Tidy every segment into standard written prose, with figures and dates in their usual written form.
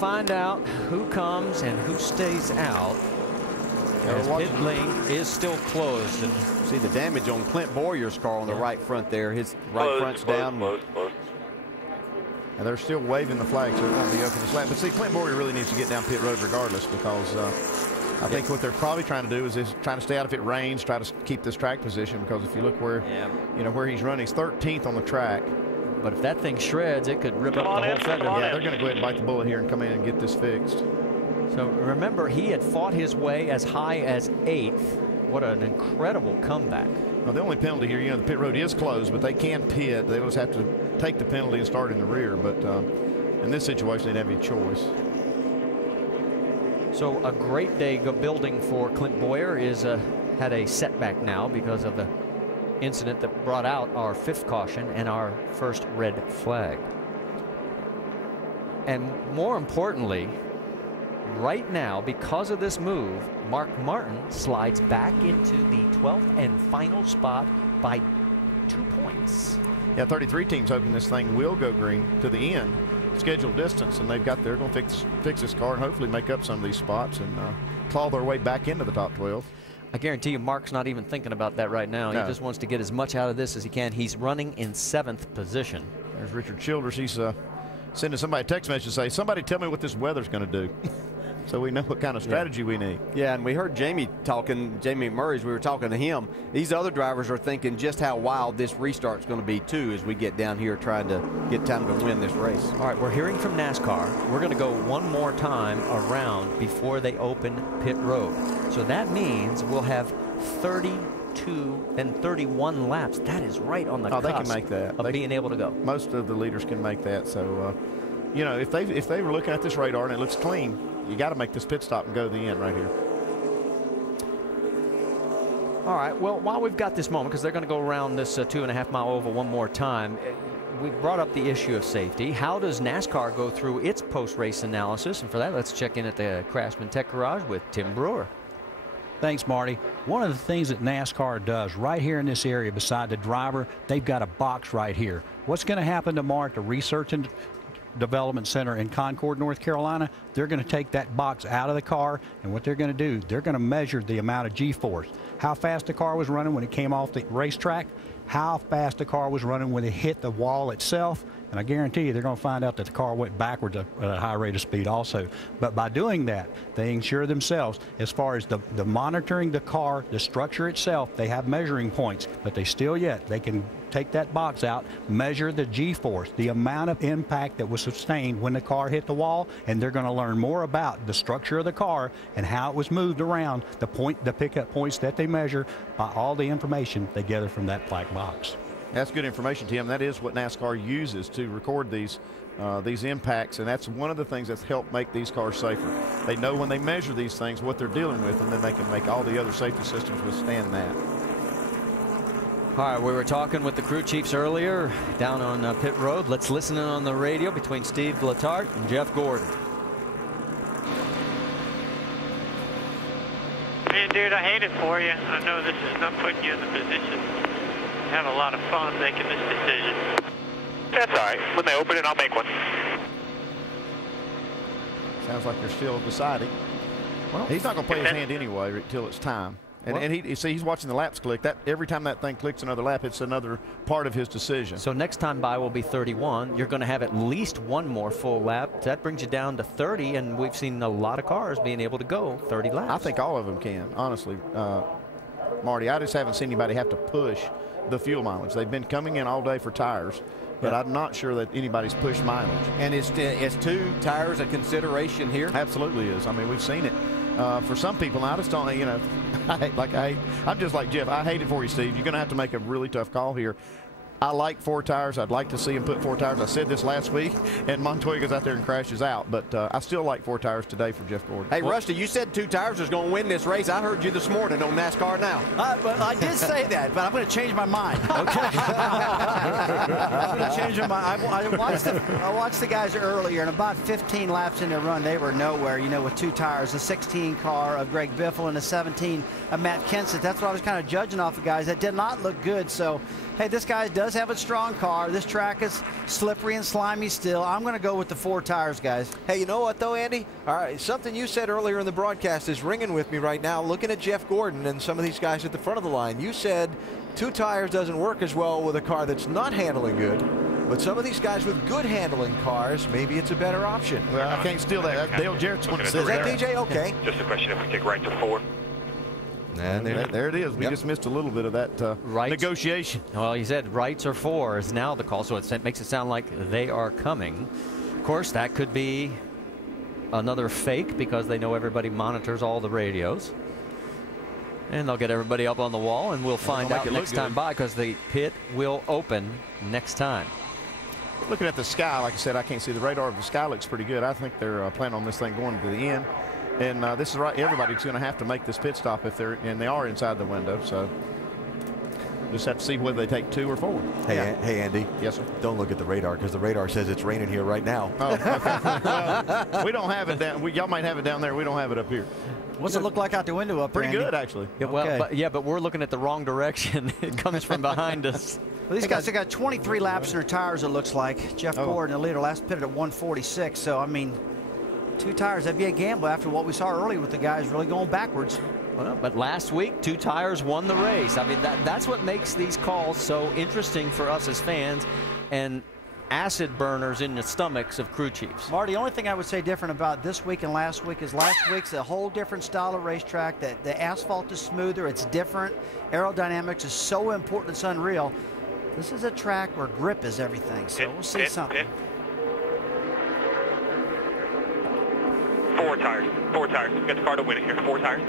find out who comes and who stays out. As pit lane is still closed. And see the damage on Clint Boyer's car on the right front there. His right front's down. Close. And they're still waving the flag, so it won't be open this lap. But see, Clint Boyer really needs to get down pit road regardless, because I think what they're probably trying to do is trying to stay out if it rains, try to keep this track position, because if you look where, where he's running, he's 13th on the track. But if that thing shreds, it could rip up the whole fender. Yeah, they're going to go ahead and bite the bullet here and come in and get this fixed. So remember, he had fought his way as high as 8th. What an incredible comeback. Well, the only penalty here, the pit road is closed, but they can pit. They just have to take the penalty and start in the rear. But in this situation, they didn't have any choice. So a great day building for Clint Boyer had a setback now because of the incident that brought out our 5th caution and our first red flag. And more importantly, right now, because of this move, Mark Martin slides back into the 12th and final spot by 2 points. Yeah, 33 teams hoping this thing will go green to the end, scheduled distance, and they're going to fix this car and hopefully make up some of these spots and claw their way back into the top 12. I guarantee you Mark's not even thinking about that right now. No. He just wants to get as much out of this as he can. He's running in 7th position. There's Richard Childers. He's sending somebody a text message to say, somebody tell me what this weather's going to do. So we know what kind of strategy we need. Yeah, and we heard Jamie McMurray's, we were talking to him. These other drivers are thinking just how wild this restart's going to be too as we get down here trying to get time to win this race. All right, we're hearing from NASCAR. We're going to go one more time around before they open pit road. So that means we'll have 32 and 31 laps. That is right on the cusp they can make that. Of being able to go. Most of the leaders can make that. So, if they were looking at this radar and it looks clean, you got to make this pit stop and go to the end right here. All right, well, while we've got this moment, because they're going to go around this 2.5 mile oval one more time, we brought up the issue of safety. How does NASCAR go through its post-race analysis? And for that, let's check in at the Craftsman Tech Garage with Tim Brewer. Thanks, Marty. One of the things that NASCAR does right here in this area beside the driver, they've got a box right here. What's going to happen tomorrow at the Research and Development Center in Concord, North Carolina? They're going to take that box out of the car, and what they're going to do, they're going to measure the amount of G-force. How fast the car was running when it came off the racetrack, how fast the car was running when it hit the wall itself, and I guarantee you they're going to find out that the car went backwards at a high rate of speed also. But by doing that, they ensure themselves, as far as the monitoring the car, the structure itself, they have measuring points, but they can take that box out, measure the G-force, the amount of impact that was sustained when the car hit the wall, and they're going to learn more about the structure of the car and how it was moved around, the pickup points that they measure by all the information they gather from that black box. That's good information, Tim. That is what NASCAR uses to record these impacts, and that's one of the things that's helped make these cars safer. They know when they measure these things what they're dealing with, and then they can make all the other safety systems withstand that. All right, we were talking with the crew chiefs earlier down on pit road. Let's listen in on the radio between Steve Letarte and Jeff Gordon. Man, dude, I hate it for you. I know this is not putting you in the position to have a lot of fun making this decision. That's all right. When they open it, I'll make one. Sounds like they're still deciding. Well, he's not going to play his hand anyway until it's time. And he's watching the laps click. That every time that thing clicks another lap, it's another part of his decision. So next time by will be 31. You're going to have at least one more full lap. That brings you down to 30, and we've seen a lot of cars being able to go 30 laps. I think all of them can, honestly, Marty. I just haven't seen anybody have to push the fuel mileage. They've been coming in all day for tires, but I'm not sure that anybody's pushed mileage. And is 2 tires a consideration here? Absolutely is. I mean, we've seen it. For some people, I just don't, I'm just like Jeff. I hate it for you, Steve. You're going to have to make a really tough call here. I like 4 tires. I'd like to see him put 4 tires. I said this last week, and Montoya goes out there and crashes out. But I still like 4 tires today for Jeff Gordon. Hey, Rusty, you said 2 tires was going to win this race. I heard you this morning on NASCAR Now. But I did say that, but I'm going to change my mind. Okay. I'm going to change my mind. I watched the guys earlier, and about 15 laps in their run, they were nowhere, with 2 tires. The 16 car of Greg Biffle and the 17 of Matt Kenseth. That's what I was kind of judging off of guys. That did not look good. So hey, this guy does have a strong car. This track is slippery and slimy still. I'm going to go with the 4 tires, guys. Hey, you know what, though, Andy? All right, something you said earlier in the broadcast is ringing with me right now. Looking at Jeff Gordon and some of these guys at the front of the line, you said 2 tires doesn't work as well with a car that's not handling good. But some of these guys with good handling cars, maybe it's a better option. Well, I can't steal that. Dale Jarrett's one that says Is that DJ? Okay. Just a question if we take right to 4. And there it is. We just missed a little bit of that negotiation. Well, he said rights or 4 is now the call, so it makes it sound like they are coming. Of course, that could be another fake because they know everybody monitors all the radios. And they'll get everybody up on the wall, and we'll find out next time by because the pit will open next time. Looking at the sky, like I said, I can't see the radar, but the sky looks pretty good. I think they're planning on this thing going to the end. And this is right. Everybody's going to have to make this pit stop if they're, and they are inside the window. So just have to see whether they take 2 or 4. Hey, hey, Andy. Yes, sir. Don't look at the radar because the radar says it's raining here right now. Oh, okay. Well, we don't have it down. Y'all might have it down there. We don't have it up here. What's it look like out the window up there, Pretty Andy? good, actually. Yeah, well, Okay. but we're looking at the wrong direction. It comes from behind us. Well, these guys have got 23 laps in their tires, it looks like. Jeff Gordon, the leader, last pitted at 146. So, I mean, 2 tires, that'd be a gamble after what we saw earlier with the guys really going backwards. Well, but last week, 2 tires won the race. I mean, that's what makes these calls so interesting for us as fans and acid burners in the stomachs of crew chiefs. Marty, the only thing I would say different about this week and last week is last week's a whole different style of racetrack. That the asphalt is smoother, it's different. Aerodynamics is so important, it's unreal. This is a track where grip is everything, so we'll see something. 4 tires. 4 tires. We've got the car to win it here. 4 tires.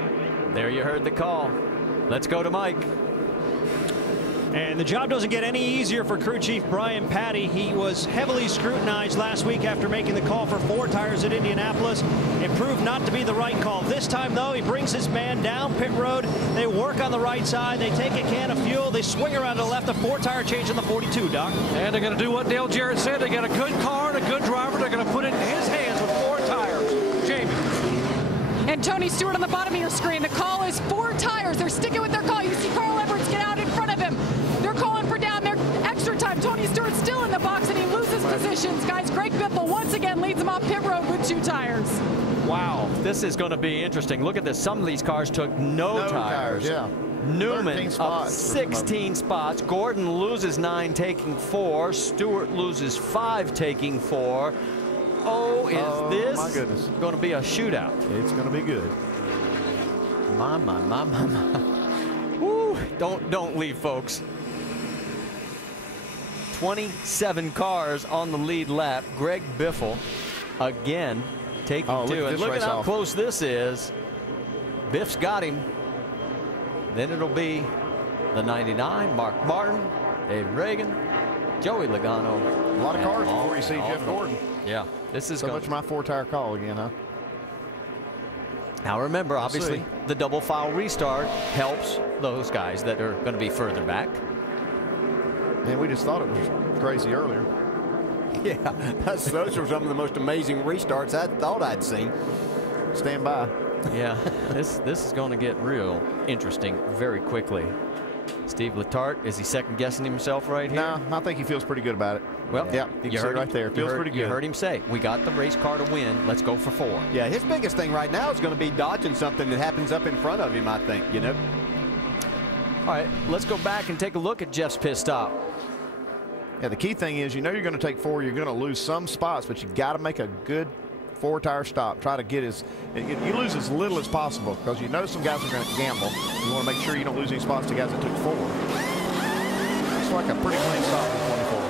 There you heard the call. Let's go to Mike. And the job doesn't get any easier for crew chief Brian Patty. He was heavily scrutinized last week after making the call for 4 tires at Indianapolis. It proved not to be the right call. This time, though, he brings his man down pit road. They work on the right side. They take a can of fuel. They swing around to the left. A 4-tire change on the 42, Doc. And they're going to do what Dale Jarrett said. They got a good car and a good driver. They're going to put it in his hands with 4 tires. Jamie. And Tony Stewart on the bottom of your screen. The call is 4 tires. They're sticking with their call. You see Carl Edwards get out in front of him. They're calling for down there extra time. Tony Stewart's still in the box and he loses positions. Guys, Greg Biffle once again leads him off pit road with 2 tires. Wow, this is going to be interesting. Look at this. Some of these cars took no tires. Yeah. Newman up 16 spots. Gordon loses 9, taking 4. Stewart loses 5, taking 4. Oh, is my this goodness. going to be a shootout? It's going to be good. My. Woo, don't leave, folks. 27 cars on the lead lap. Greg Biffle again taking 2. And look at how close this is. Biff's got him. Then it'll be the 99, Mark Martin, Dave Reagan, Joey Logano. A lot of cars before you see Jeff Gordon. Yeah, this is so much my 4-tire call again, huh? Now remember, obviously, the double file restart helps those guys that are going to be further back. Man, we just thought it was crazy earlier. Yeah, those are some of the most amazing restarts I thought I'd seen. Stand by. Yeah, this is going to get real interesting very quickly. Steve Letarte, is he second guessing himself right here? No, I think he feels pretty good about it. Well, yeah, you heard right there. Feels pretty good. You heard him say, we got the race car to win. Let's go for 4. Yeah, his biggest thing right now is going to be dodging something that happens up in front of him, I think, you know. All right, let's go back and take a look at Jeff's pit stop. Yeah, the key thing is, you know you're going to take 4, you're going to lose some spots, but you got to make a good 4-tire stop. Try to get you lose as little as possible because you know some guys are going to gamble. You want to make sure you don't lose any spots to guys that took 4. It's like a pretty clean stop in 24.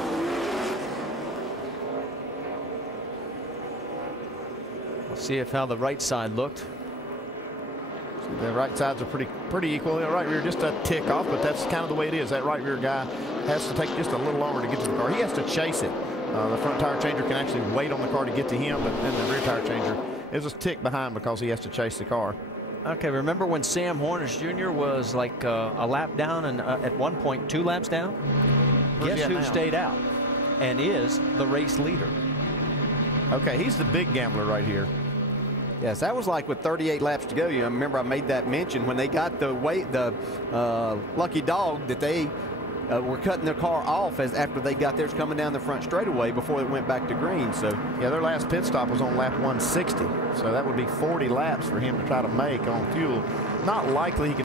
We'll see how the right side looked. The right sides are pretty equal. The right rear just a tick off, but that's kind of the way it is. That right rear guy has to take just a little longer to get to the car. He has to chase it. The front tire changer can actually wait on the car to get to him, but then the rear tire changer is a tick behind because he has to chase the car. Okay, remember when Sam Hornish Jr. was like a lap down and at one point 2 laps down? Guess who stayed out and is the race leader? Okay, he's the big gambler right here. Yes, that was like with 38 laps to go. You know, remember I made that mention when they got the lucky dog that they were cutting their car off as after they got theirs coming down the front straightaway before it went back to green. So yeah, their last pit stop was on lap 160. So that would be 40 laps for him to try to make on fuel. Not likely he could